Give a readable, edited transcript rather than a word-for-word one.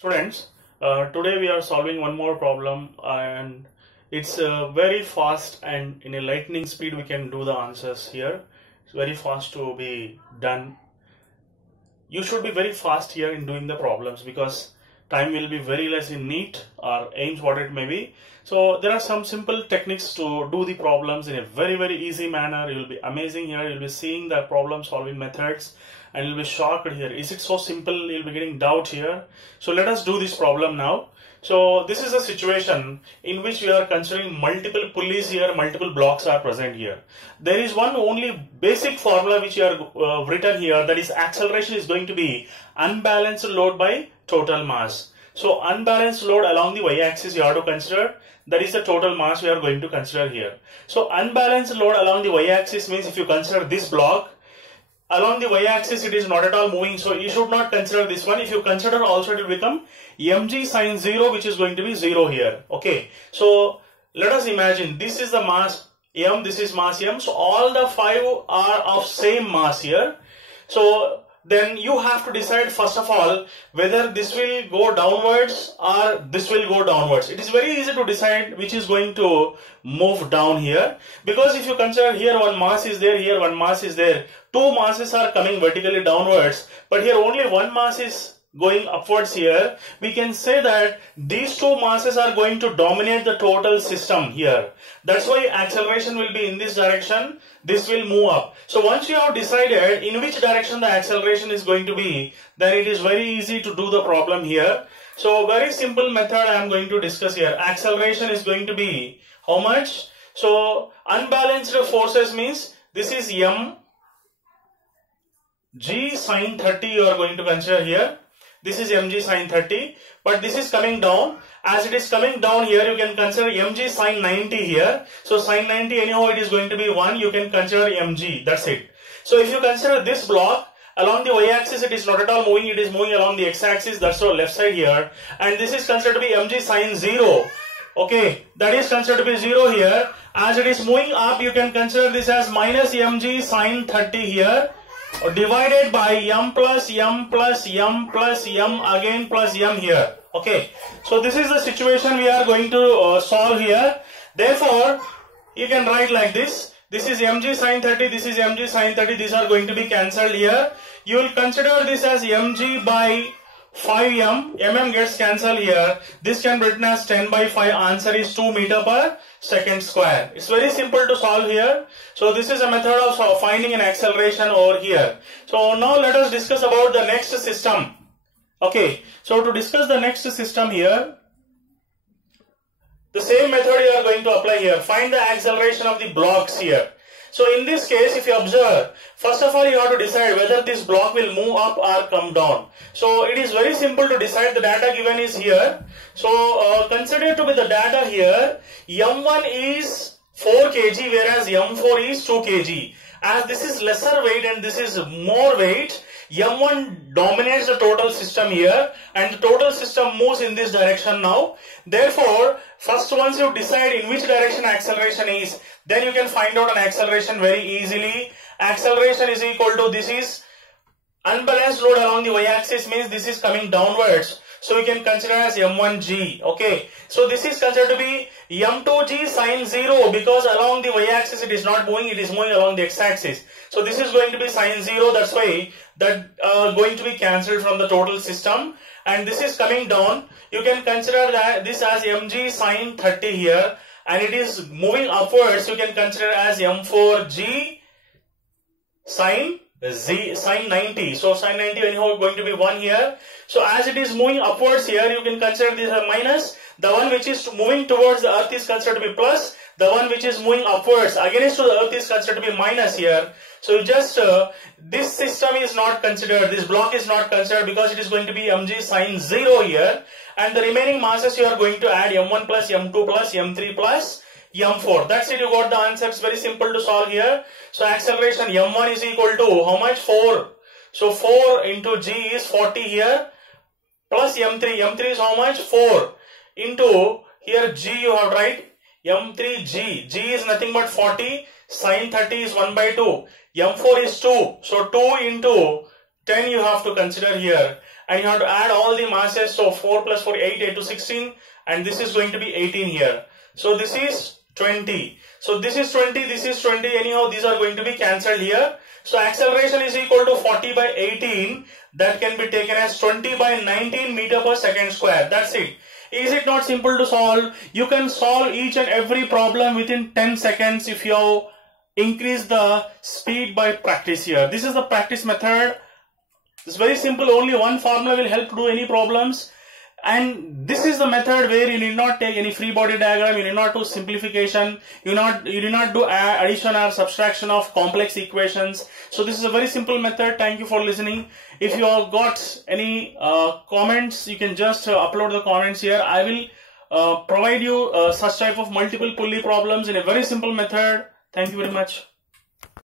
Students, today we are solving one more problem, and it's very fast and in a lightning speed we can do the answers here. It's very fast to be done. You should be very fast here in doing the problems because time will be very less in NEET or AIMS, what it may be. So there are some simple techniques to do the problems in a very easy manner. You'll be amazing here. You'll be seeing the problem solving methods and you'll be shocked here. Is it so simple? You'll be getting doubt here. So let us do this problem now. So this is a situation in which we are considering multiple pulleys here, multiple blocks are present here. There is one only basic formula which you are written here, that is acceleration is going to be unbalanced load by total mass. So unbalanced load along the y-axis you have to consider, that is the total mass we are going to consider here. So unbalanced load along the y-axis means if you consider this block, along the y-axis it is not at all moving, so you should not consider this one. If you consider also, it will become mg sine 0, which is going to be 0 here. Okay, so let us imagine this is the mass m, this is mass m, so all the 5 are of same mass here. So then you have to decide first of all whether this will go downwards or this will go downwards. It is very easy to decide which is going to move down here, because if you consider here one mass is there, here one mass is there, two masses are coming vertically downwards, but here only one mass is going upwards here. We can say that these two masses are going to dominate the total system here. That's why acceleration will be in this direction, this will move up. So once you have decided in which direction the acceleration is going to be, then it is very easy to do the problem here. So very simple method I am going to discuss here. Acceleration is going to be how much? So unbalanced forces means this is m g sine 30 you are going to consider here. This is mg sine 30, but this is coming down. As it is coming down here, you can consider mg sine 90 here. So sine 90 anyhow it is going to be 1, you can consider mg, that's it. So if you consider this block, along the y-axis it is not at all moving, it is moving along the x-axis, that's the left side here. And this is considered to be mg sine 0. Okay, that is considered to be 0 here. As it is moving up, you can consider this as minus mg sine 30 here, divided by m plus m plus m plus m again plus m here. Okay, so this is the situation we are going to solve here. Therefore, you can write like this. This is mg sine 30, this is mg sine 30, these are going to be cancelled here. You will consider this as mg by 5m, mm gets cancelled here. This can be written as 10 by 5, answer is 2 meter per second square. It's very simple to solve here. So this is a method of finding an acceleration over here. So now let us discuss about the next system. Okay, so to discuss the next system here, the same method you are going to apply here. Find the acceleration of the blocks here. So in this case, if you observe, first of all you have to decide whether this block will move up or come down. So it is very simple to decide. The data given is here. So consider to be the data here, m1 is 4 kg whereas m4 is 2 kg. As this is lesser weight and this is more weight, m1 dominates the total system here and the total system moves in this direction now. Therefore, first once you decide in which direction acceleration is, then you can find out an acceleration very easily. Acceleration is equal to, this is unbalanced load along the y-axis means this is coming downwards. So we can consider as m1g. Okay, so this is considered to be m2g sine 0 because along the y-axis it is not moving, it is moving along the x-axis. So this is going to be sine 0, that's why that going to be cancelled from the total system. And this is coming down, you can consider that this as mg sine 30 here, and it is moving upwards, you can consider as m4g sine 90. So sine 90 anyhow going to be 1 here. So as it is moving upwards here, you can consider this a minus. The one which is moving towards the earth is considered to be plus. The one which is moving upwards against to the earth is considered to be minus here. So you just this system is not considered, this block is not considered because it is going to be mg sine 0 here, and the remaining masses you are going to add m1 plus m2 plus m3 plus m4. That's it, you got the answer. It's very simple to solve here. So acceleration m1 is equal to how much? 4. So 4 into g is 40 here plus m3. m3 is how much? 4 into here g you have right m3g. g is nothing but 40. Sine 30 is 1 by 2. m4 is 2. So 2 into 10 you have to consider here. and you have to add all the masses. So 4 plus 4, 8, 8 to 16, and this is going to be 18 here. So this is 20. So this is 20, this is 20. Anyhow, these are going to be cancelled here. So acceleration is equal to 40 by 18. That can be taken as 20 by 19 meter per second square. That's it. Is it not simple to solve? You can solve each and every problem within 10 seconds if you increase the speed by practice here. This is the practice method. It's very simple. Only one formula will help to do any problems. And this is the method where you need not take any free body diagram, you need not do simplification, you need not do addition or subtraction of complex equations. So this is a very simple method. Thank you for listening. If you have got any comments, you can just upload the comments here. I will provide you such type of multiple pulley problems in a very simple method. Thank you very much.